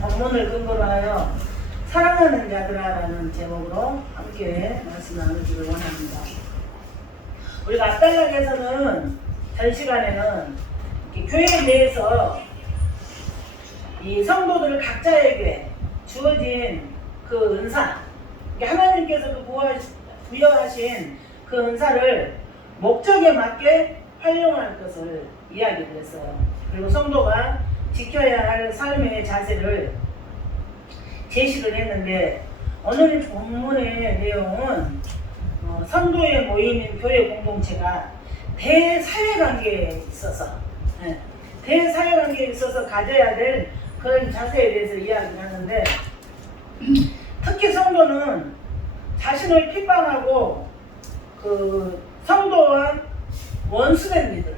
하는 본문을 근거로 하여 사랑하는 자들아라는 제목으로 함께 말씀 나누기를 원합니다. 우리가 앞달락에서는 전 시간에는 교회 내에서 이 성도들 각자에게 주어진 그 은사, 하나님께서 부여하신 그 은사를 목적에 맞게 활용할 것을 이야기를 했어요. 그리고 성도가 지켜야 할 삶의 자세를 제시를 했는데, 오늘 본문의 내용은 성도의 모임인 교회 공동체가 대사회관계에 있어서 가져야 될 그런 자세에 대해서 이야기를 하는데, 특히 성도는 자신을 핍박하고 그 성도와 원수된 이들,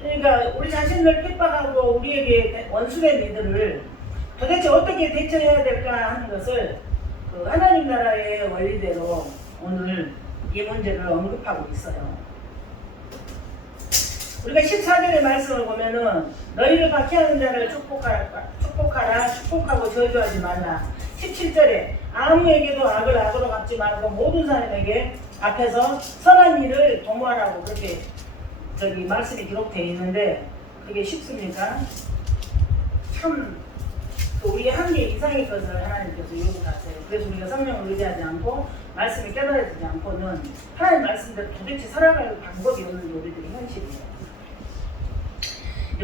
그러니까 우리 자신을 핍박하고 우리에게 원수된 이들을 도대체 어떻게 대처해야 될까 하는 것을 그 하나님 나라의 원리대로 오늘 이 문제를 언급하고 있어요. 우리가 14절의 말씀을 보면은 너희를 박해하는 자를 축복하고 저주하지 말라. 17절에 아무에게도 악을 악으로 갚지 말고 모든 사람에게 앞에서 선한 일을 도모하라고 그렇게 말씀이 기록되어 있는데, 그게 쉽습니까? 참 우리의 한계 이상의 것을 하나님께서 요구하세요. 그래서 우리가 성령을 의지하지 않고 말씀을 깨달아지지 않고는 하나님 말씀대로 도대체 살아갈 방법이 없는 게 우리들의 현실이에요.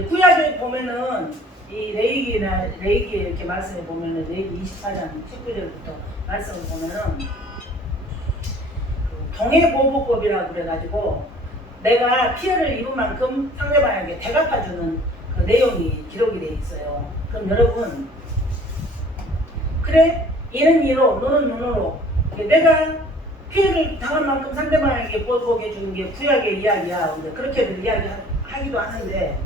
구약에 보면은 이 레이기 이렇게 말씀을 보면은 레이기 24장 19절부터 말씀을 보면은 그 동해보복법이라고 그래가지고 내가 피해를 입은 만큼 상대방에게 대갚아주는 그 내용이 기록이 돼 있어요. 그럼 여러분, 그래 얘는 이로 너는 눈으로, 내가 피해를 당한 만큼 상대방에게 보복해 주는 게 구약의 이야기야. 그렇게들 이야기하기도 하는데,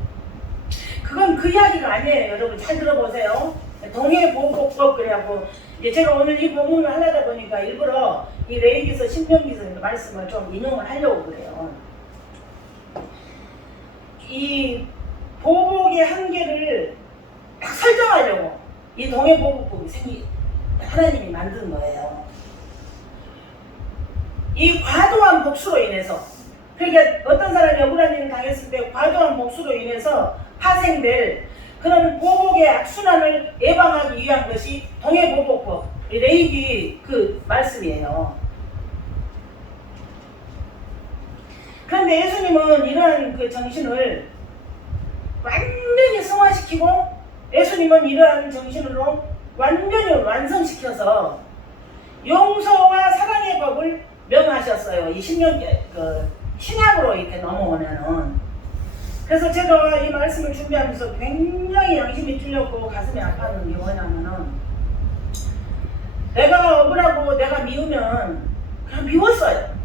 그건 그 이야기가 아니에요. 여러분 잘 들어보세요. 동해보복법 그래갖고 제가 오늘 이 본문을 하려다 보니까 일부러 이 레위기서 신명기서 말씀을 좀 인용을 하려고 그래요. 이 보복의 한계를 딱 설정하려고 이 동해보복법이 하나님이 만든 거예요. 이 과도한 복수로 인해서, 그러니까 어떤 사람이 억울한 일을 당했을 때 과도한 복수로 인해서 파생될 그런 보복의 악순환을 예방하기 위한 것이 동해보복법, 레위기 그 말씀이에요. 그런데 예수님은 이러한 그 정신을 완전히 승화시키고, 예수님은 이러한 정신으로 완전히 완성시켜서 용서와 사랑의 법을 명하셨어요. 이 신약으로 이렇게 넘어오면은. 그래서 제가 이 말씀을 준비하면서 굉장히 양심이 찔렸고 가슴이 아파하는 게 뭐냐면은, 내가 억울하고 내가 미우면 그냥 미웠어요.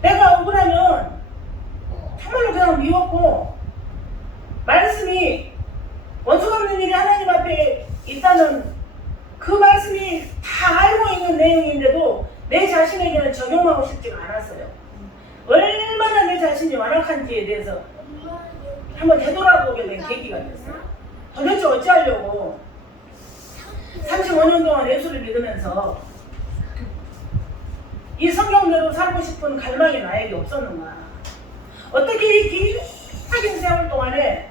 내가 억울하면 정말로 그냥 미웠고, 말씀이 원수가 없는 일이 하나님 앞에 있다는 그 말씀이 다 알고 있는 내용인데도 내 자신에게는 적용하고 싶지가 않았어요. 얼마나 내 자신이 완악한지에 대해서 한번 되돌아보게 된 계기가 됐어요. 도대체 어찌하려고 35년 동안 예수를 믿으면서 이 성경대로 살고 싶은 갈망이 나에게 없었는가? 어떻게 이 긴 세월 동안에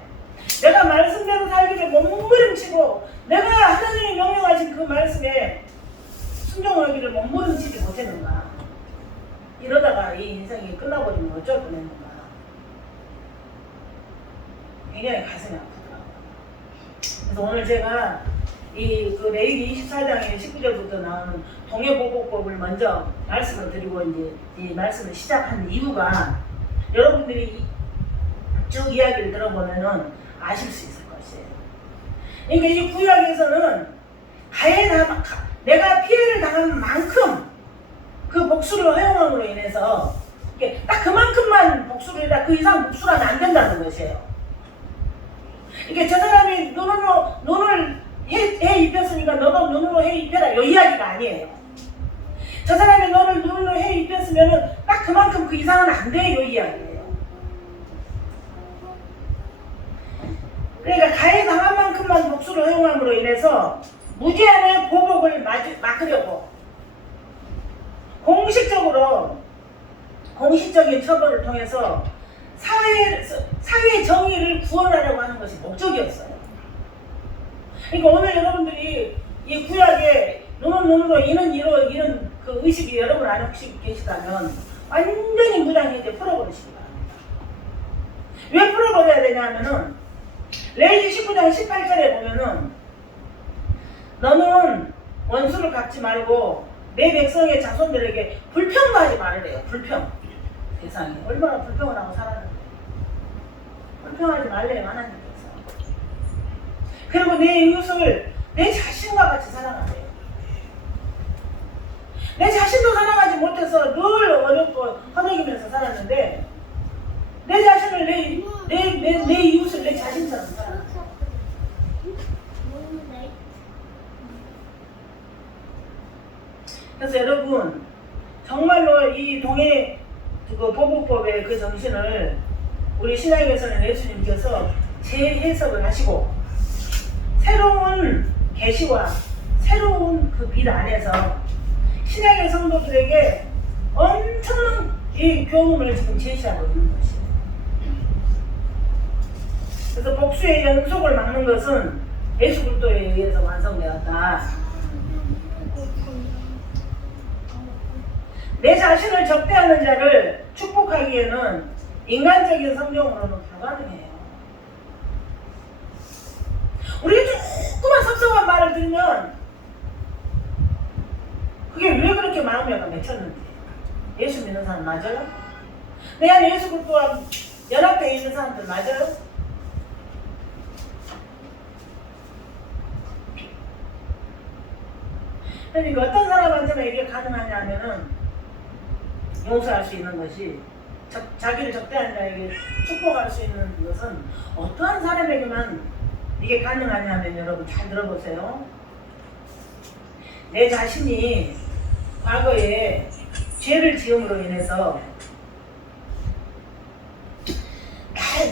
내가 말씀대로 살기를 몸부림치고 내가 하나님이 명령하신 그 말씀에 순종하기를 몸부림치지 못했는가? 이러다가 이 인생이 끝나버리면 어쩔 뻔했는가? 굉장히 가슴이 아프더라고요. 그래서 오늘 제가 그 레위기 24장의 19절부터 나오는 동해보복법을 먼저 말씀을 드리고 이제 이 말씀을 시작한 이유가, 여러분들이 쭉 이야기를 들어보면은 아실 수 있을 것이에요. 그러니까 이 구약에서는 내가 피해를 당한 만큼 그 복수를 허용함으로 인해서 딱 그만큼만 복수를 해라, 그 이상 복수를 하면 안 된다는 것이에요. 이게 저 사람이 눈을 해 입혔으니까 너도 눈으로 해 입혀라, 이 이야기가 아니에요. 저 사람이 너를 눈으로 해 입혔으면은 딱 그만큼 그 이상은 안 돼, 이 이야기예요. 그러니까 가해 당한 만큼 복수를 허용함으로 인해서 무제한의 보복을 막으려고 공식적인 처벌을 통해서 사회 정의를 구원하려고 하는 것이 목적이었어요. 그러니까 오늘 여러분들이 이 구약에 눈은 눈으로 이는 이로 이런 그 의식이 여러분 안에 혹시 계시다면 완전히 무장해제 풀어버리시기 바랍니다. 왜 풀어버려야 되냐 하면은 레위기 19장 18절에 보면은 너는 원수를 갚지 말고 내 백성의 자손들에게 불평도 하지 말으래요. 불평. 세상에 얼마나 불평을 하고 살았는데 불평하지 말래요 하나님께서. 그리고 내 이웃을 내 자신과 같이 사랑하래요. 내 자신도 사랑하지 못해서 늘 어렵고 허덕이면서 살았는데 내 자신을 내 이웃을 내 자신처럼 사랑해요. 그래서 여러분 정말로 이 동해 그 보복법의 그 정신을 우리 신약에서는 예수님께서 재해석을 하시고 새로운 계시와 새로운 그 빛 안에서 신약의 성도들에게 엄청난 이 교훈을 지금 제시하고 있는 것이에요. 그래서 복수의 연속을 막는 것은 예수 그리스도에 의해서 완성되었다. 내 자신을 적대하는 자를 축복하기에는 인간적인 성경으로는 불가능해요. 우리가 조그만 섭섭한 말을 들으면 그게 왜 그렇게 마음이 맺혔는지. 예수 믿는 사람 맞아요? 내 안에 예수 그리스도와 연합되어 있는 사람들 맞아요? 그러니까 어떤 사람한테는 이게 가능하냐 하면은 용서할 수 있는 것이 자기를 적대하는 자에게 축복할 수 있는 것은 어떠한 사람에게만 이게 가능하냐 하면 여러분 잘 들어보세요. 내 자신이 과거에 죄를 지음으로 인해서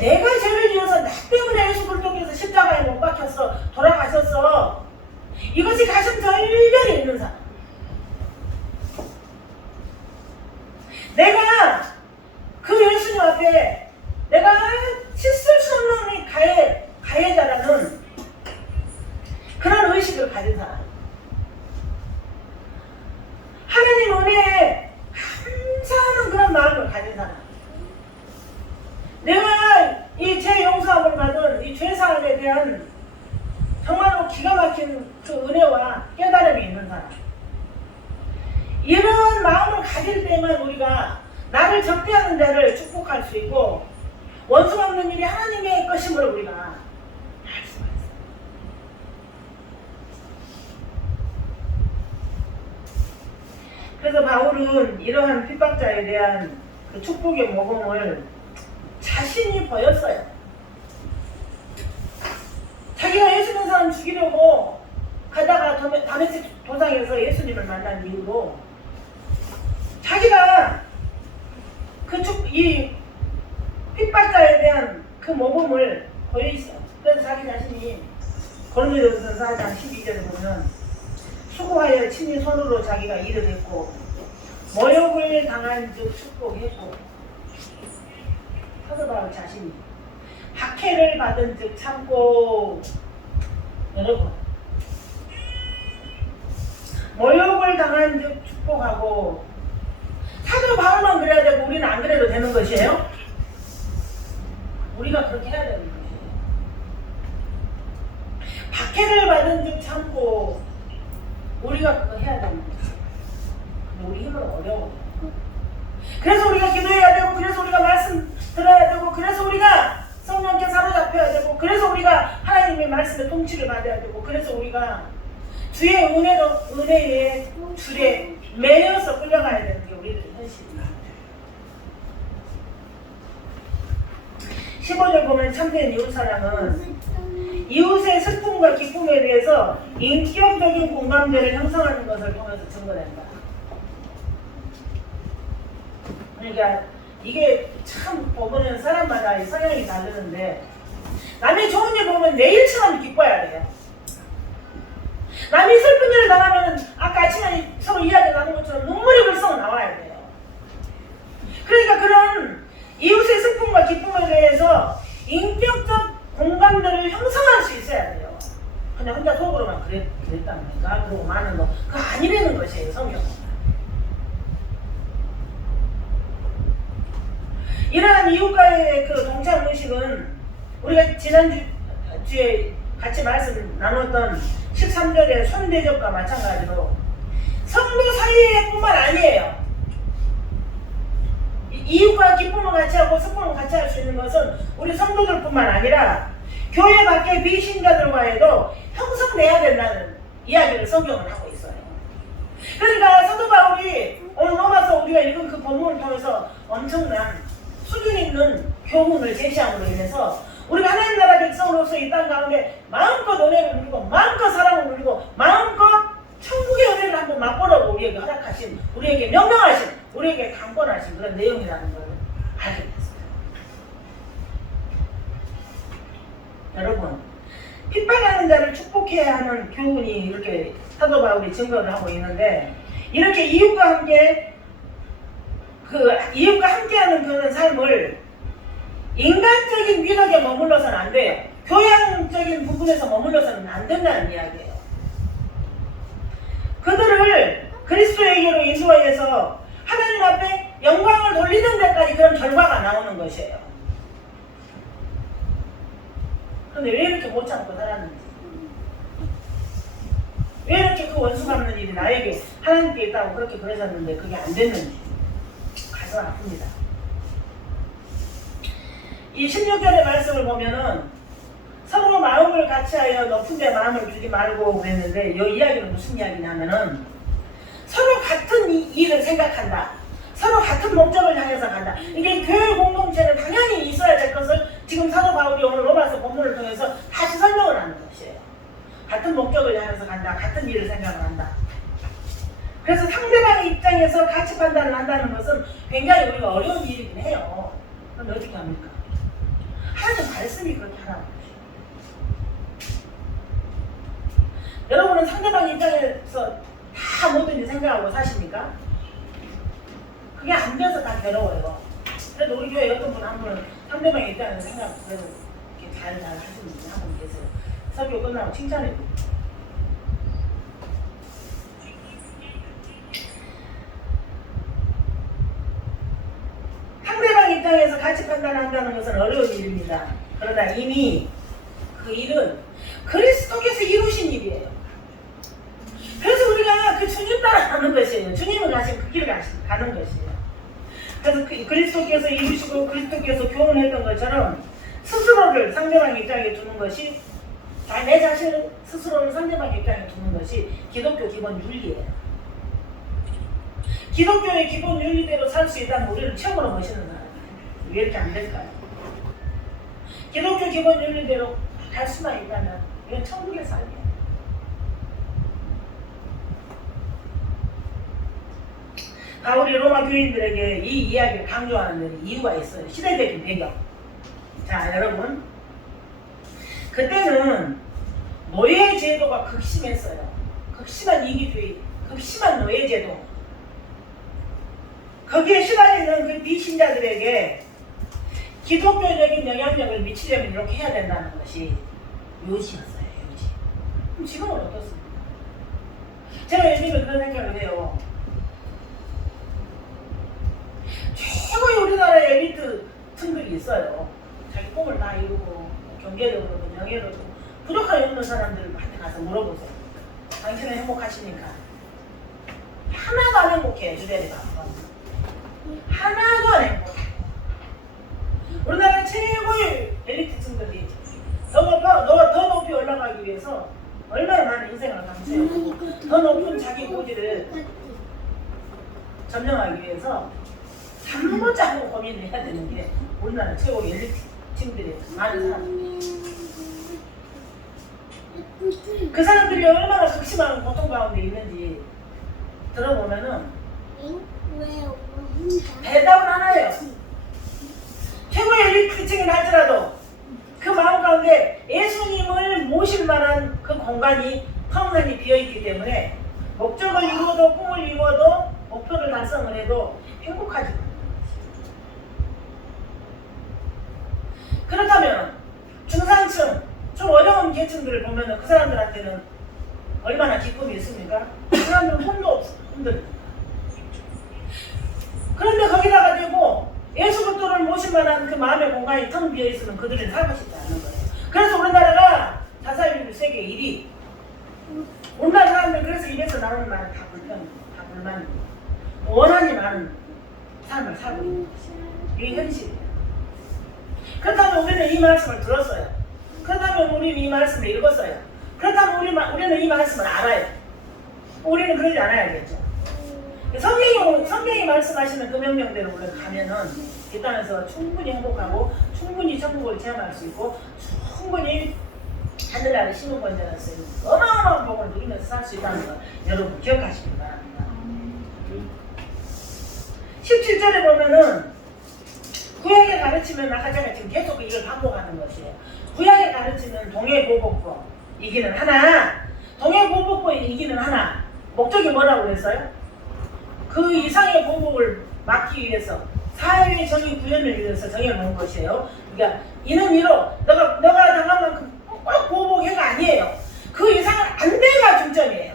내가 죄를 지어서 나 때문에 예수 그리스도께서 십자가에 못 박혔어 돌아가셨어 이것이 가슴 절절히 있는 사람. 내가 그 예수님 앞에 내가 씻을 수 없는 가해자라는 그런 의식을 가진 사람. 하나님 은혜에 감사하는 그런 마음을 가진 사람. 내가 이 죄 용서함을 받은 이 죄사함에 대한 정말로 기가 막힌 그 은혜와 깨달음이 있는 사람. 이런 마음을 가질 때만 우리가 나를 적대하는 자를 축복할 수 있고 원수 갚는 일이 하나님의 것임을 우리가 알 수가 있어요. 그래서 바울은 이러한 핍박자에 대한 그 축복의 모범을 자신이 보였어요. 자기가 예수 믿는 사람 죽이려고 가다가 다메섹 도상에서 예수님을 만난 이후로 자기가 이 핍박자에 대한 그 모범을 보여있어요. 그래서 자기 자신이 고린도전서 4장 12절에 보면 수고하여 친히 손으로 자기가 일을 했고 모욕을 당한 즉 축복했고 사도 바울 자신이 박해를 받은 즉 참고 여러분 모욕을 당한 즉 축복하고 사도 바울만 그래야 되고 우리는 안 그래도 되는 것이에요? 우리가 그렇게 해야 되는 것이에요. 박해를 받은 즉 참고 우리가 그거 해야 되는 것이에요. 근데 우리 힘은 어려워요. 그래서 우리가 기도해야 되고 그래서 우리가 말씀 들어야 되고 그래서 우리가 성령께 사로잡혀야 되고 그래서 우리가 하나님의 말씀의 통치를 받아야 되고 그래서 우리가 주의 은혜의 줄에 매여서 끌려가야 되는 게 우리들의 현실입니다. 15절 보면 참된 이웃 사랑은 이웃의 슬픔과 기쁨에 대해서 인격적인 공감대를 형성하는 것을 통해서 증거된다. 그러니까 이게 참 보면 사람마다 성향이 다르는데 남의 좋은 일 보면 내 일처럼 기뻐야 돼요. 그냥 혼자 속으로만 그랬다는 거니까. 그러고 많은 거 그거 아니라는 것이에요, 성경은. 이러한 이웃과의 그 동참의식은 우리가 지난주에 같이 말씀 나눴던 13절의 손대접과 마찬가지로 성도 사이에 뿐만 아니에요. 이웃과 기쁨을 같이 하고 슬픔을 같이 할 수 있는 것은 우리 성도들 뿐만 아니라 교회 밖의 비신자들과에도 형성돼야 된다는 이야기를 성경은 하고 있어요. 그러니까 사도 바울이 오늘 로마서 우리가 읽은 그 본문을 통해서 엄청난 수준 있는 교훈을 제시함으로 인해서 우리가 하나님 나라 백성으로서 이 땅 가운데 마음껏 은혜를 누리고 마음껏 사랑을 누리고 마음껏 천국의 은혜를 한번 맛보라고 우리에게 허락하신, 우리에게 명령하신, 우리에게 강권하신 그런 내용이라는 걸 알게 됐어요. 여러분, 핍박하는 자를 축복해야 하는 교훈이 이렇게 사도 바울이 증거를 하고 있는데, 이렇게 이웃과 함께하는 그런 삶을 인간적인 위력에 머물러서는 안 돼요. 교양적인 부분에서 머물러서는 안 된다는 이야기예요. 그들을 그리스도에게로 인도하여서 하나님 앞에 영광을 돌리는 데까지 그런 결과가 나오는 것이에요. 그런데 왜 이렇게 못 참고 살았는지, 왜 이렇게 그 원수 갚는 일이 나에게 하나님께 있다고 그렇게 그러셨는데 그게 안 됐는지 가슴 아픕니다. 이 16절의 말씀을 보면은 서로 마음을 같이하여 높은 데 마음을 주지 말고 그랬는데, 이 이야기는 무슨 이야기냐면은 서로 같은 일을 생각한다, 서로 같은 목적을 향해서 간다. 이게 교회 공동체는 당연히 있어야 될 것을 지금 사도 바울이 오늘 로마서 본문을 통해서 다시 설명을 하는 것이에요. 같은 목적을 향해서 간다, 같은 일을 생각을 한다. 그래서 상대방의 입장에서 가치 판단을 한다는 것은 굉장히 우리가 어려운 일이긴 해요. 그럼 어떻게 합니까? 하나님 말씀이 그렇게 하라고. 여러분은 상대방 입장에서 다 뭐든지 생각하고 사십니까? 그게 안 돼서 다 괴로워요. 그래도 우리 교회 어떤 분 한 분은 상대방의 입장에서 생각 그래도 이렇게 잘 하시는 분이 한 분 계세요. 설교 끝나고 칭찬해 주고. 상대방 입장에서 가치 판단한다는 것은 어려운 일입니다. 그러나 이미 그 일은 그리스도께서 이루신 일이에요. 그래서 우리가 그 주님 따라 가는 것이에요. 주님을 가신 그 길을 가는 것이에요. 그래서 그리스도께서 이루시고 그리스도께서 교훈했던 것처럼 스스로를 상대방 입장에 두는 것이, 내 자신을 스스로를 상대방 입장에 두는 것이 기독교 기본 윤리예요. 기독교의 기본 윤리대로 살 수 있다면 우리를 최고로 멋있는 사람이에요. 왜 이렇게 안 될까요? 기독교 기본 윤리대로 갈 수만 있다면 이건 천국의 삶이에요. 바울이 로마 교인들에게 이 이야기를 강조하는 이유가 있어요. 시대적인 배경. 자, 여러분, 그때는 노예 제도가 극심했어요. 극심한 이기주의, 극심한 노예 제도. 거기에 시달리는 그 비신자들에게 기독교적인 영향력을 미치려면 이렇게 해야 된다는 것이 요지였어요. 요지. 그럼 지금은 어떻습니까? 제가 요즘에 그런 생각을 해요. 최고의 우리나라의 엘리트 층들이 있어요. 자기 꿈을 다 이루고 경제적으로도 명예로도 부족함이 없는 사람들한테 가서 물어보세요. 당신은 행복하십니까? 하나도 안 행복해. 주변에 가서 하나도 안 행복해. 우리나라 최고의 엘리트 층들이 더 높이 올라가기 위해서 얼마나 많은 인생을 감수해오고 더 높은 자기 고지를 점령하기 위해서 잠못 자고 고민을 해야 되는 게 우리나라 최고의 엘리트층들이 많은 사람들. 그 사람들이 얼마나 극심한 고통 가운데 있는지 들어보면은 대답은 하나예요. 최고의 엘리트층이 할지라도 그 마음 가운데 예수님을 모실 만한 그 공간이 텅텅이 비어있기 때문에 목적을 이루어도 꿈을 이루어도 목표를 달성을 해도 행복하지 못해요. 그렇다면 중산층, 좀 어려운 계층들을 보면은 그 사람들한테는 얼마나 기쁨이 있습니까? 그 사람들은 혼도 없어. 힘들어. 그런데 거기다가 대고 예수 그리스도를 모실 만한 그 마음의 공간이 텅 비어 있으면 그들은 살고 싶지 않은 거예요. 그래서 우리나라가 자살률 세계 1위. 우리나라 사람들 그래서 입에서 나오는 말은 다 불편입니다. 다 불만입니다. 원한이 많은 삶을 살고 있는 것이에요. 이게 현실이에요. 그렇다면 우리는 이 말씀을 들었어요. 그렇다면 우리는 이 말씀을 읽었어요. 그렇다면 우리는 이 말씀을 알아요. 우리는 그러지 않아야겠죠. 성경이 말씀하시는 그 명령대로 우리가 가면은 이 땅에서 충분히 행복하고 충분히 천국을 체험할 수 있고 충분히 하늘나라에 심은 건전할 수 있는 어마어마한 복을 누리면서 살 수 있다는 걸 여러분 기억하시기 바랍니다. 17절에 보면은 구약의 가르치면 아까 제가 지금 계속 이걸 반복하는 것이에요. 구약의 가르치는 동해보복법 이기는 하나, 동해보복법 이기는 하나. 목적이 뭐라고 그랬어요? 그 이상의 보복을 막기 위해서 사회의 정의 구현을 위해서 정해놓은 것이에요. 그러니까 이는 이로 너가 당한 만큼 꼭 보복해가 아니에요. 그 이상은 안 돼가 중점이에요.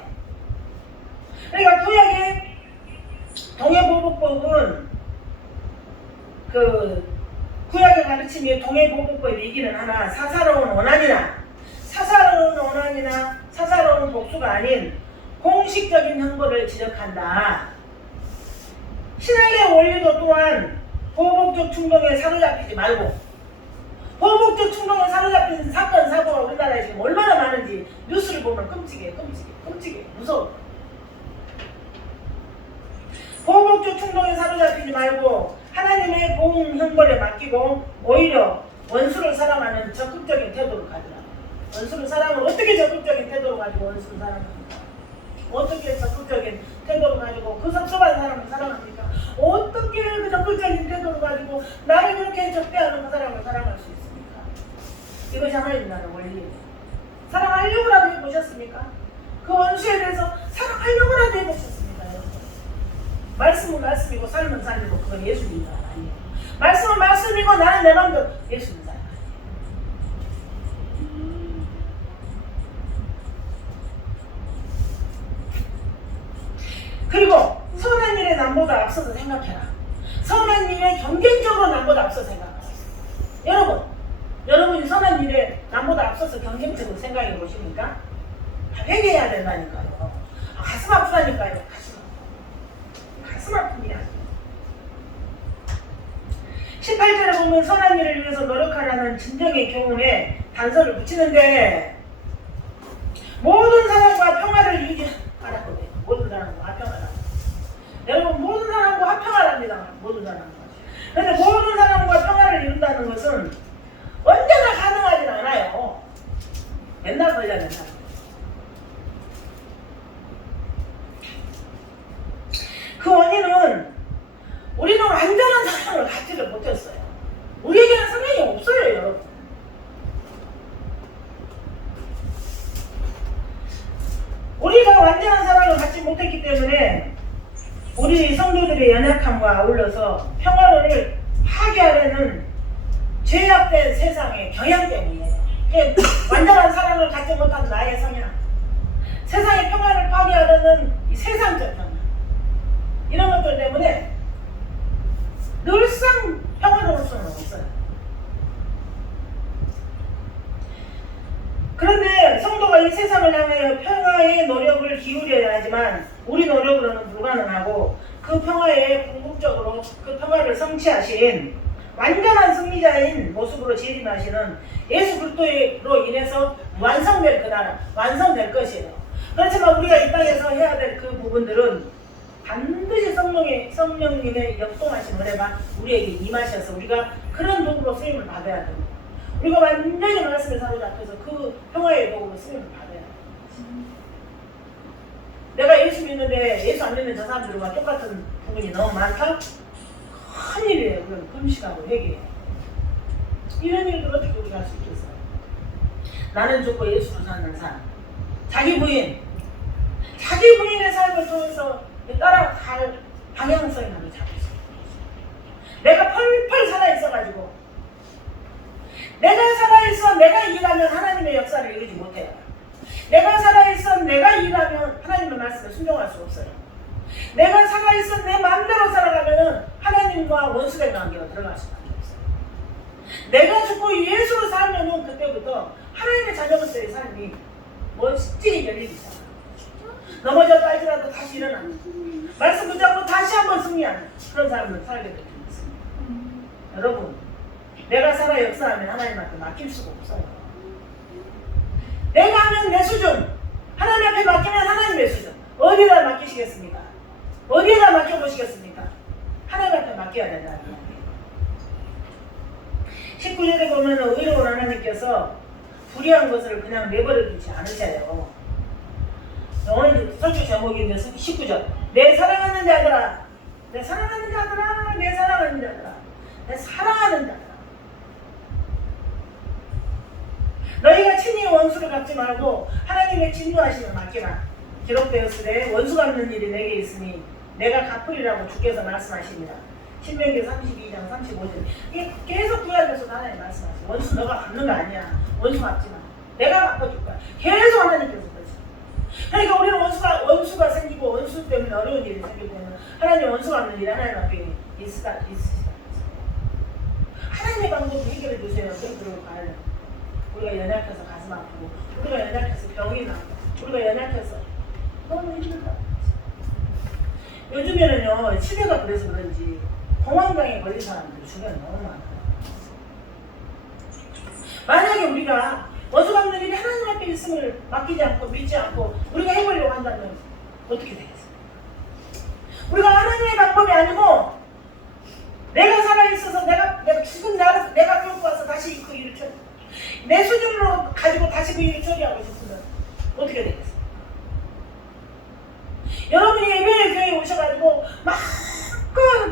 그러니까 구약의 동해보복법은 그 구약의 가르침이 동해보복법을 이기는 하나, 사사로운 원한이나 사사로운 복수가 아닌 공식적인 형벌을 지적한다. 신앙의 원리도 또한 보복적 충동에 사로잡히지 말고, 보복적 충동에 사로잡힌 사건, 사고가 우리나라에 지금 얼마나 많은지 뉴스를 보면 끔찍해, 무서워. 보복적 충동에 사로잡히지 말고 하나님의 보응 형벌에 맡기고 오히려 원수를 사랑하는 적극적인 태도를 가지라. 원수를 사랑을 어떻게 적극적인 태도를 가지고 원수를 사랑합니까? 어떻게 적극적인 태도를 가지고 그 섭섭한 사람을 사랑합니까? 어떻게 그 적극적인 태도를 가지고 나를 그렇게 적대하는 그 사람을 사랑할 수 있습니까? 이것이 하나님 나라의 원리예요. 사랑하려고라도 해보셨습니까? 그 원수에 대해서 사랑하려고라도 해보셨습니까? 여러분? 말씀은 말씀이고 삶은 삶이고 그건 예수님이 아니에요. 말씀은 말씀이고 나는 내 마음대로 예수님 아니에요. 그리고 선한 일에 남보다 앞서서 생각해라. 선한 일에 경쟁적으로 남보다 앞서서 생각해라. 여러분이 선한 일에 남보다 앞서서 경쟁적으로 생각해 보십니까? 회개해야 된다니까요. 가슴 아프다니까요. 가슴 아픕니다. 18절에 보면 선한 일을 위해서 노력하라는 진정의 교훈에 단서를 붙이는데 모든 사람과 평화를 유지하라거든요. 모든 사람과 화평하라. 여러분 모든 사람과 화평하랍니다. 모든 사람과. 그런데 모든 사람과 평화를 이룬다는 것은 언제나 가능하진 않아요. 맨날 걸려야 된다. 그 원인은 우리는 완전한 사랑을 갖지를 못했어요. 우리에게는 사랑이 없어요, 여러분. 우리가 완전한 사랑을 갖지 못했기 때문에 우리 성도들의 연약함과 아울러서 평화를 파괴하려는 죄악된 세상의 경향 때문이에요. 완전한 사랑을 갖지 못한 나의 성향, 세상의 평화를 파괴하려는 이 세상적 경향, 이런 것들 때문에 늘상 평화로울 수는 없어요. 그런데 성도가 이 세상을 향하여 평화의 노력을 기울여야 하지만 우리 노력으로는 불가능하고 그 평화에 궁극적으로 그 평화를 성취하신 완전한 승리자인 모습으로 재림하시는 예수 그리스도로 인해서 완성될 그 나라, 완성될 것이에요. 그렇지만 우리가 이 땅에서 해야 될 그 부분들은 반드시 성령님의 역동하신 은혜가 우리에게 임하셔서 우리가 그런 도구로 쓰임을 받아야 됩니다. 우리가 완전히 말씀에 사로잡혀서 그 평화의 도구로 쓰임을 받아야 돼요. 내가 예수 믿는데 예수 안 믿는 저 사람들과 똑같은 부분이 너무 많다? 큰일이에요. 그럼 금식하고 회개해요. 이런 일들 어떻게 우리가 할 수 있겠어요? 나는 죽고 예수로 사는 삶. 자기 부인의 삶을 통해서 따라갈 방향성이 나를 잡고 있어요. 내가 펄펄 살아있어가지고 내가 살아있어 내가 일하면 하나님의 역사를 이루지 못해요. 내가 살아있어 내가 일하면 하나님의 말씀에 순종할 수 없어요. 내가 살아있어 내 마음대로 살아가면 하나님과 원수된 관계로 들어갈 수밖에 없어요. 내가 죽고 예수로 살면 그때부터 하나님의 자녀로서의 삶이 멋지게 열리기 시작합니다. 넘어졌다 할지라도 다시 일어나는, 말씀 붙잡고 다시 한번 승리하는 그런 삶을 살게 될 수 있습니다. 여러분, 내가 살아 역사하면 하나님한테 맡길 수가 없어요. 내가 하면 내 수준, 하나님 앞에 맡기면 하나님의 수준. 어디다 맡기시겠습니까? 어디에다 맡겨보시겠습니까? 하나님한테 맡겨야 된다는 이야기예요. 19절에 보면 의로운 하나님께서 불의한 것을 그냥 내버려 두지 않으셔요. 오늘 설교 제목인데 19절. 내 사랑하는 자들아, 내 사랑하는 자들아, 내 사랑하는 자들아, 내 사랑하는 자들아. 너희가 친히 원수를 갚지 말고 하나님의 진노하심을 맡기라. 기록되었으되 원수 갚는 일이 내게 있으니 내가 갚으리라고 주께서 말씀하십니다. 신명기 32장 35절. 이게 계속 구약에서 하나님 말씀하세요. 원수 너가 갚는 거 아니야. 원수 갚지 마. 내가 갚아줄 거야. 계속 하나님께서 그러시죠. 그러니까 우리는 원수가 생기고 원수 때문에 어려운 일이 생길 때는 하나님 원수 갚는 일이 하나님 앞에 있으시다. 하나님의 방법을 해결해 주세요. 그러고 가요. 우리가 연약해서 가슴 아프고, 우리가 연약해서 병이 나고, 우리가 연약해서 너무 힘들다. 요즘에는요, 시대가 그래서 그런지 공황장애 걸린 사람들이 주변에 너무 많아요. 만약에 우리가 원수 갚는 일이 하나님 앞에 있음을 맡기지 않고 믿지 않고 우리가 해보려고 한다면 어떻게 되겠어요? 우리가 하나님의 방법이 아니고 내가 살아있어서 내가 죽은 나를 내가 끌고 와서 다시 그 일을 처리, 내 수준으로 가지고 다시 그 일을 처리하고 싶으면 어떻게 되겠어요? 여러분이 예배교회에 오셔가지고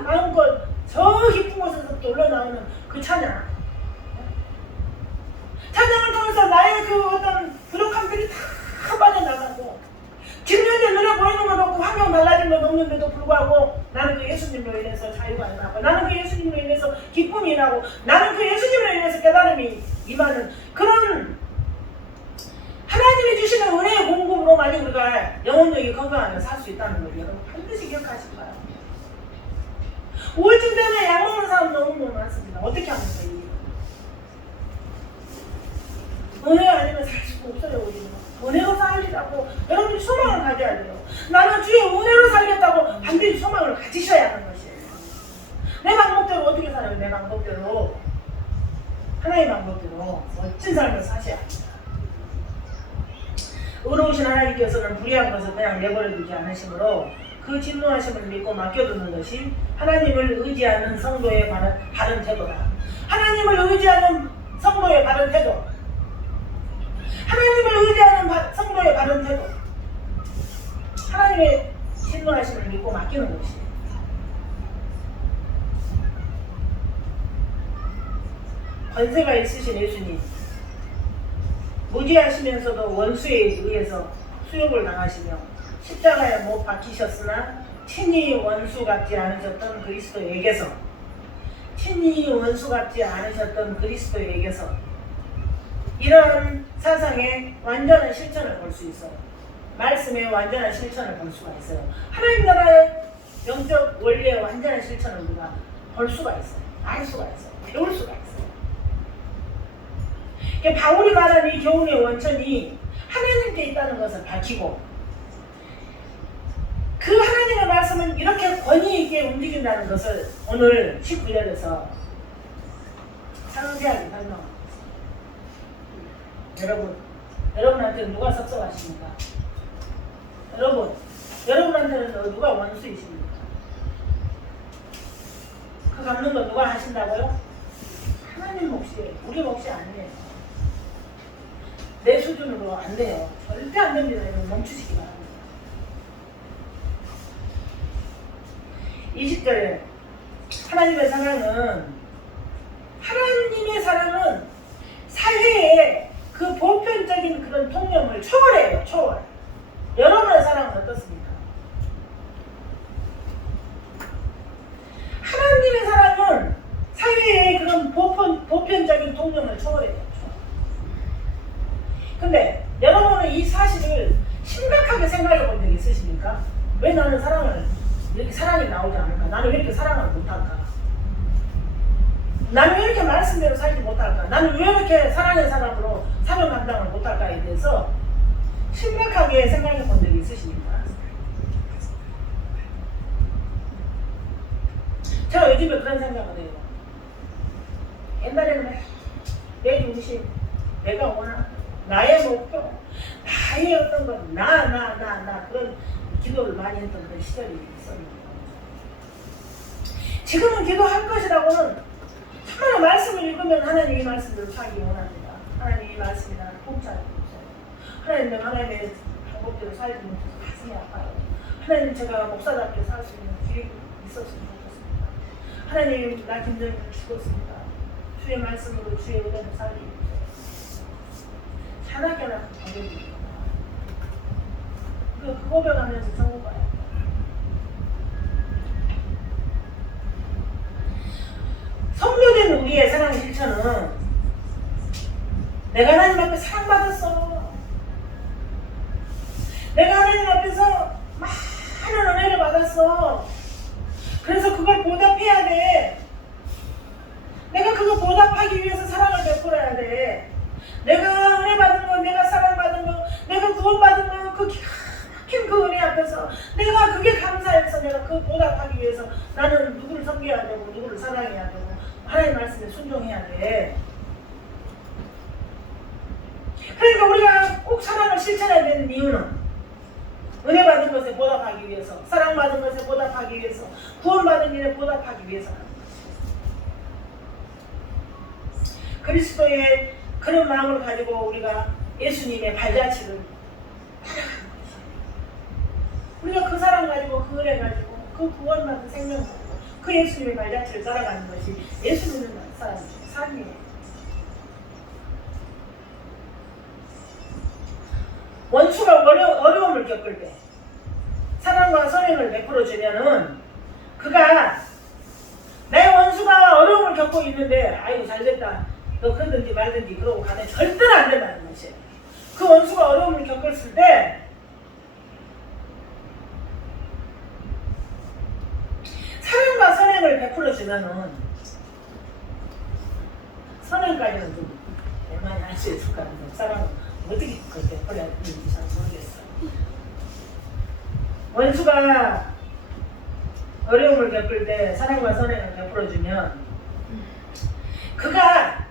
마음껏 저 깊은 곳에서부터 올라나오는 그 찬양을 통해서 나의 그 어떤 부족함들이 다 빠져나가고 뒷면에 눈에 보이는 건 없고 환경 달라진 건 없는데도 불구하고 나는 그 예수님으로 인해서 자유가 일어나고 나는 그 예수님으로 인해서 기쁨이 일어나고 나는 그 예수님으로 인해서 깨달음이 임하는 그런 하나님이 주시는 은혜의 공급으로만이 우리가 영혼적인 건강하게 살 수 있다는 걸 여러분 반드시 기억하시기 바랍니다. 우울증 때문에 약 먹는 사람 너무 많습니다. 어떻게 합니까? 이게 은혜 아니면 살 수가 없어요. 우리는 은혜로 살리라고 여러분이 소망을 가져야 돼요. 나는 주의 은혜로 살겠다고 반드시 소망을 가지셔야 하는 것이에요. 내 방법대로 어떻게 살아요? 내 방법대로, 하나님의 방법대로 멋진 삶을 사셔야 합니다. 의로우신 하나님께서는 불의한 것을 그냥 내버려두지 않으시므로 그 진노하심을 믿고 맡겨두는 것이 하나님을 의지하는 성도의 바른 태도다. 하나님을 의지하는 성도의 바른 태도, 하나님을 의지하는 성도의 바른 태도, 하나님의 진노하심을 믿고 맡기는 것이에요. 권세가 있으신 예수님, 무지하시면서도 원수에 의해서 수욕을 당하시며 십자가에 못 박히셨으나 친히 원수 같지 않으셨던 그리스도에게서 이런 사상의 완전한 실천을 볼 수 있어요. 말씀의 완전한 실천을 볼 수가 있어요. 하나님 나라의 영적 원리의 완전한 실천을 우리가 볼 수가 있어요. 알 수가 있어요. 배울 수가 있어요. 바울이 말한 이 교훈의 원천이 하나님께 있다는 것을 밝히고 그 하나님의 말씀은 이렇게 권위 있게 움직인다는 것을 오늘 19절에서 상세하게 설명합니다. 여러분한테 누가 섭섭하십니까? 여러분한테는 누가 원수이십니까? 그 갚는 거 누가 하신다고요? 하나님 몫이에요. 우리 몫이 아니에요. 내 수준으로 안 돼요. 절대 안 됩니다. 여러분 멈추시기 바랍니다. 20절에 하나님의 사랑은 사회의 그 보편적인 그런 통념을 초월해요. 초월. 여러분의 사랑은 어떻습니까? 하나님의 사랑은 사회의 그런 보편적인 보편적인 통념을 초월해요. 근데 여러분은 이 사실을 심각하게 생각해 본 적이 있으십니까? 왜 나는 사랑을 이렇게 사랑이 나오지 않을까? 나는 왜 이렇게 사랑을 못할까? 나는 왜 이렇게 말씀대로 살지 못할까? 나는 왜 이렇게 사랑의 사람으로 사명 감당을 못할까에 대해서 심각하게 생각해 본 적이 있으십니까? 제가 요즘에 그런 생각을 해요. 옛날에는 내 중심, 내가 원하는 나의 목표, 나의 어떤 건 나 그런 기도를 많이 했던 그런 시절이 있었는데 지금은 기도할 것이라고는 정말 말씀을 읽으면 하나님의 말씀대로 살기 원합니다. 하나님의 말씀이 나를 통찰하고 있어요. 하나님 하나님의 방법대로 살지 못해서 가슴이 아파요. 하나님 제가 목사답게 살 수 있는 기회가 있었으면 좋겠습니다. 하나님 나 김정희를 죽었습니다. 주의 말씀으로 주의 은혜로 살기 위해서 자나깨나 그 고백입니다. 그 고백하면서 정말 성료된 우리의 사랑 실천은 내가 하나님 앞에 사랑받았어. 내가 하나님 앞에서 많은 은혜를 받았어. 그래서 그걸 보답해야 돼. 내가 그거 보답하기 위해서 사랑을 베풀어야 돼. 내가 은혜 받은 거, 내가 사랑받은 거, 내가 구원받은 거, 그 막힌 그 은혜 앞에서 내가 그게 감사해서 내가 그 보답하기 위해서 나는 누구를 섬겨야 되고 누구를 사랑해야 되고 하나님 말씀에 순종해야 돼. 그러니까 우리가 꼭 사랑을 실천해야 되는 이유는 은혜 받은 것에 보답하기 위해서, 사랑받은 것에 보답하기 위해서, 구원받은 일에 보답하기 위해서 그리스도의 그런 마음을 가지고 우리가 예수님의 발자취를 따라가는 것이에요. 우리가 그 사랑 가지고 그 은혜 가지고 그 구원받은 생명 가지고 그 예수님의 발자취를 따라가는 것이 예수 믿는 사람의 삶이에요. 원수가 어려움을 겪을 때 사랑과 선행을 베풀어주면은 그가 내 원수가 어려움을 겪고 있는데 아이고 잘됐다 너 그러든지 말든지 그러고 가면 절대로 안 된다는 것이에요. 그 원수가 어려움을 겪었을 때 사랑과 선행을 베풀어주면은 선행까지는 좀 얼마나 할 수 있을까 하는데 사랑은 어떻게 그걸 베풀어야 되는지 잘 모르겠어요. 원수가 어려움을 겪을 때 사랑과 선행을 베풀어주면 그가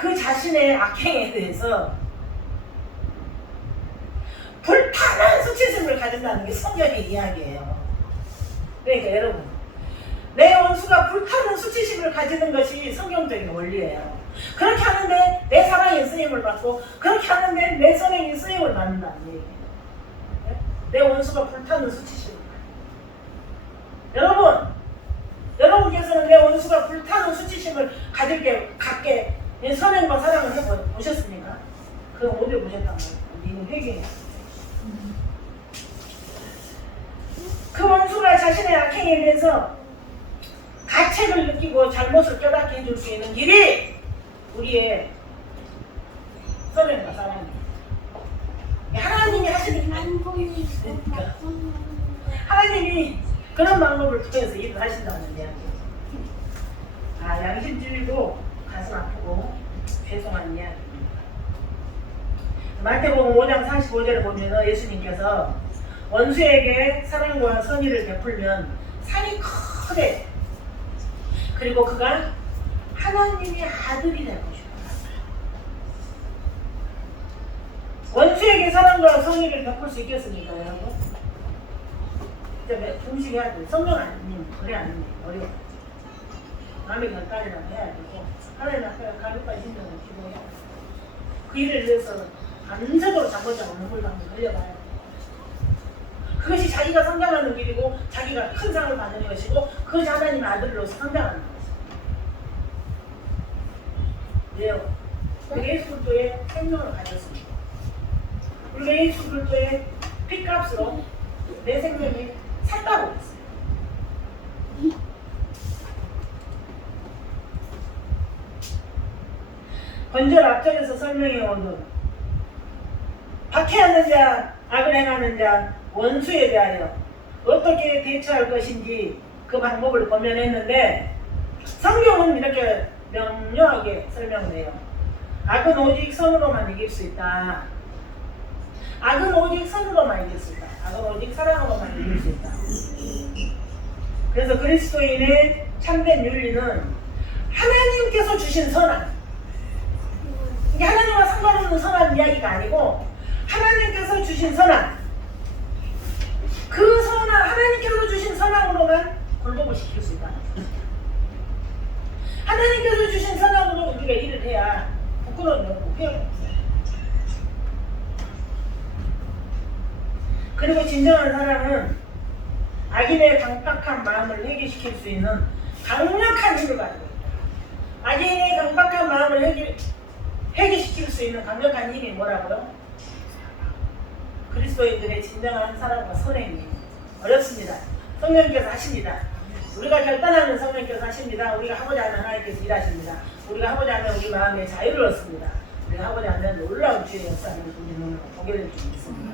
그 자신의 악행에 대해서 불타는 수치심을 가진다는 게 성경의 이야기예요. 그러니까 여러분 내 원수가 불타는 수치심을 가지는 것이 성경적인 원리예요. 그렇게 하는데 내 사랑이 쓰임을 받고 그렇게 하는데 내 선행이 쓰임을 받는다는 얘기예요. 내 원수가 불타는 수치심을 여러분께서는 내 원수가 불타는 수치심을 갖게 선행과 사랑을 해보셨습니까? 그럼 어디에 보셨단 말이에요? 이건 회개해요. 그 원수가 자신의 악행에 대해서 가책을 느끼고 잘못을 깨닫게 해줄 수 있는 길이 우리의 선행과 사랑입니다. 하나님이 하시는 게 아니니까 하나님이 그런 방법을 통해서 일을 하신다는 이야기예요. 양심주의고 가슴 아프고 죄송한 이야기입니다. 마태복음 5장 45절에 보면 예수님께서 원수에게 사랑과 선의를 베풀면 상이 크대. 그리고 그가 하나님의 아들이 될 것이다. 원수에게 사랑과 선의를 베풀 수 있겠습니까, 여러분? 중식해야 돼. 성경 아니면 그래 아니면 어려워. 남의 결단이라고 해야 되고 하나님 앞에 가족과 신경을 기도해야 돼. 그 일을 위해서 밤새도록 잠보자고 눈물 감고 흘려봐야 돼. 그것이 자기가 성장하는 길이고 자기가 큰 상을 받는 것이고 그것이 하나님의 아들로서 성장하는 것이고 왜요? 우리 예수 그리스도의 생명을 가졌습니다. 우리가 예수 그리스도의 피값으로 내 생명이 샀다고 했어요. 본절 앞절에서 설명해 오는 박해하는 자, 악을 행하는 자, 원수에 대하여 어떻게 대처할 것인지 그 방법을 권면했는데 성경은 이렇게 명료하게 설명을 해요. 악은 오직 선으로만 이길 수 있다. 악은 오직 선으로만 이길 수 있다. 악은 오직 사랑으로만 이길 수 있다. 그래서 그리스도인의 참된 윤리는 하나님께서 주신 선한, 이게 하나님과 상관없는 선한 이야기가 아니고 하나님께서 주신 선한, 그 선한, 하나님께서 주신 선함으로만 굴복을 시킬 수 있다. 하나님께서 주신 선함으로 우리가 일을 해야 부끄러움이 없고 회의가 없어요. 그리고 진정한 사랑은 악인의 강팍한 마음을 해결시킬 수 있는 강력한 힘을 가지고 있다. 악인의 강팍한 마음을 해결시킬 수 있는 강력한 힘이 뭐라고요? 그리스도인들의 진정한 사랑과 선의 힘. 어렵습니다. 성령께서 하십니다. 우리가 결단하는 성령께서 하십니다. 우리가 하고자 하면 하나님께서 일하십니다. 우리가 하고자 하면 우리 마음에 자유를 얻습니다. 우리가 하고자 하면 놀라운 주의 역사를 우리는 보게 될 줄 믿습니다.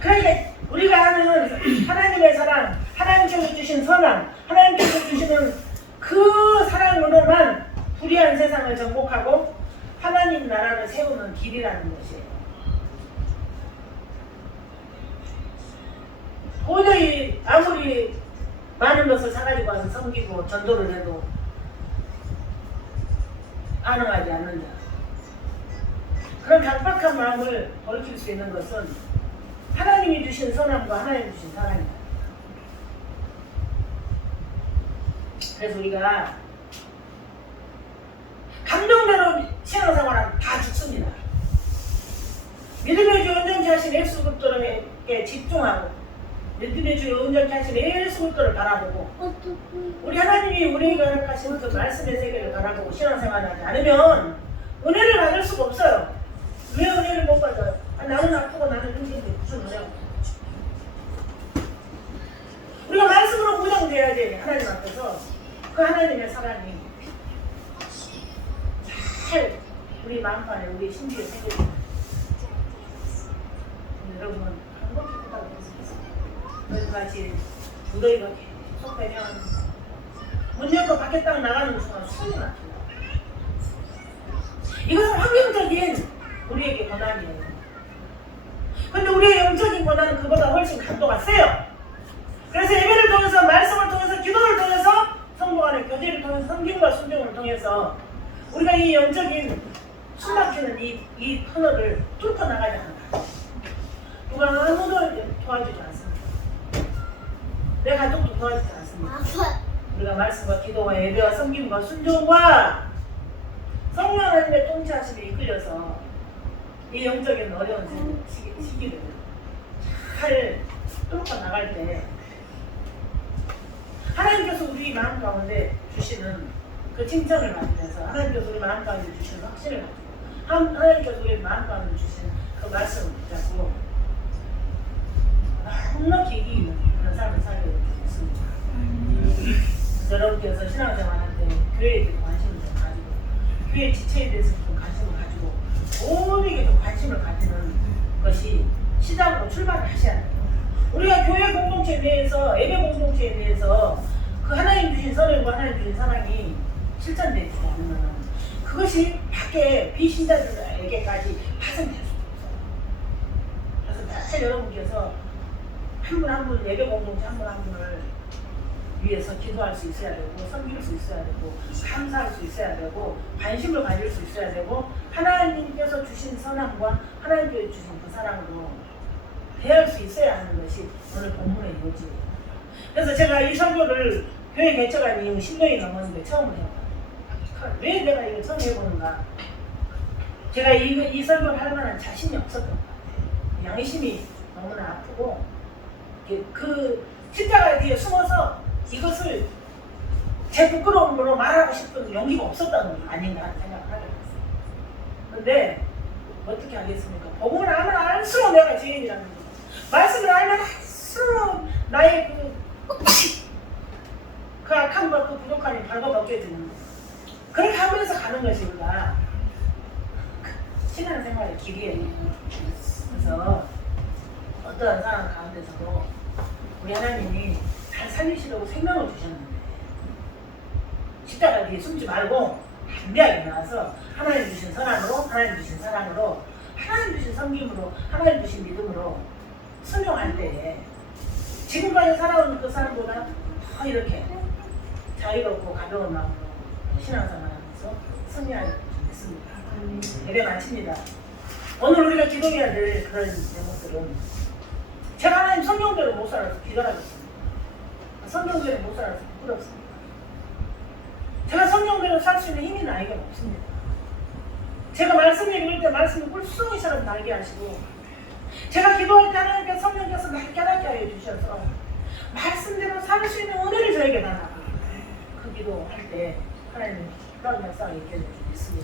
그러니까 우리가 하는 하나님의 사랑, 하나님께서 주신 선함, 하나님께서 주시는 그 사랑으로만 불의한 세상을 정복하고 하나님 나라를 세우는 길이라는 것이에요. 도저히 아무리 많은 것을 사가지고 와서 섬기고 전도를 해도 반응하지 않는 자, 그런 강박한 마음을 돌이킬 수 있는 것은 하나님이 주신 선함과 하나님이 주신 사랑입니다. 그래서 우리가 감정대로 신앙생활은 다 죽습니다. 믿음의 주 온전케 하신 예수 그리스도께 집중하고 믿음의 주 온전케 하신 예수 그리스도를 바라보고 우리 하나님이 우리에게 허락하신 그 말씀의 세계를 바라보고 신앙생활을 하지 않으면 은혜를 받을 수가 없어요. 왜 은혜를 못 받아요? 나는 아프고 나는 힘든데 무슨 은혜가 우리가 말씀으로 보장돼야지. 하나님 앞에서 그 하나님의 사랑이 잘 우리 마음판에 우리 심지에 새겨집니다. 여러분 한 번씩 부탁을 드리겠습니다. 같이 무더위가 계속 되면 문 열고 밖에 딱 나가는 순간 숨이 막힙니다. 이것은 환경적인 우리에게 권한이에요. 근데 우리의 영적인 권한은 그보다 훨씬 강도가 세요. 그래서 예배를 통해서, 말씀을 통해서, 기도를 통해서, 성도 간의 교제를 통해서, 성경과 순종을 통해서 우리가 이 영적인 숨막히는 이 터널을 뚫고 나가지 않는다. 누가 아무도 도와주지 않습니다. 내 가족도 도와주지 않습니다. 우리가 말씀과 기도와 예배와 성경과 순종과 성령 하나님의 통치하심에 이끌려서 이 영적인 어려운 시기를 잘 뚫고 나갈 때 하나님께서 우리 마음 가운데 주시는 그 칭찬을 받으면서 하나님께서 우리 마음 가운데 주시는 확신을 가지고 하나님께서 우리 마음 가운데 주시는 그 말씀을 붙잡고 넉넉히 이기는 그런 삶을 살게 되겠습니다. 여러분께서 신앙생활할 때 교회에 대해 관심을 좀 가지고 교회 지체에 대해서 좀 관심을 가지고 모두에게 좀 관심을 가지는 것이 시작으로 출발을 하셔야 돼요. 우리가 교회 공동체에 대해서, 예배 공동체에 대해서 그 하나님 주신 선행과 하나님 주신 사랑이 실천되지 않으면 그것이 밖에 비신자들에게까지 파생될 수 없어요. 그래서 다 여러분께서 한 분 한 분, 예배 공동체 한 분 한 분을 위해서 기도할 수 있어야 되고, 섬길 수 있어야 되고, 감사할 수 있어야 되고, 관심을 가질 수 있어야 되고, 하나님께서 주신 선함과 하나님께서 주신 그 사랑으로 대할 수 있어야 하는 것이 오늘 본문의 요지예요. 그래서 제가 이 설교를 교회 개척한 이후 10년이 넘었는데 처음 해봐요. 왜 내가 이걸 처음 해보는가? 제가 이 설교를 할 만한 자신이 없었던 것 같아요. 양심이 너무나 아프고 그 십자가 뒤에 숨어서 이것을 제 부끄러움으로 말하고 싶은 용기가 없었다는 건 아닌가 하는 생각을 하게 됐어요. 그런데 어떻게 하겠습니까? 복음을 알면 알수록 내가 죄인이라는 거예요. 말씀을 알면 할수록 나의 그 악함과 그 부족함이 발궈 벗겨지는 거예요. 그렇게 하면서 가는 것이 우리가 신앙생활의 길이에요. 그래서 어떠한 상황 가운데서도 우리 하나님이 잘 살리시려고 생명을 주셨는데 십자가 뒤에 숨지 말고 담대하게 나와서 하나님 주신 선함으로, 하나님 주신 사랑으로, 하나님 주신 섬김으로, 하나님 주신 믿음으로 순종할 때에 지금까지 살아오는 그 사람보다 더 이렇게 자유롭고 가벼운 마음으로 신앙생활하면서 승리할 수 있습니다. 예배 마칩니다. 오늘 우리가 기도해야 될 그런 내용들은 제가 하나님 성경대로 못 살아서 기도하겠습니다. 성경대로 못 살아서 부끄럽습니다. 제가 성경대로 살 수 있는 힘이 나에게 없습니다. 제가 말씀 읽을 때 말씀이 꿀송이처럼 날게 하시고 제가 기도할 때 하나님께서 성령께서 날 깨닫게 하여 주셔서 말씀대로 살 수 있는 은혜를 저에게 달라. 그 기도할 때 하나님이 그런 역사가 있게 되겠습니다.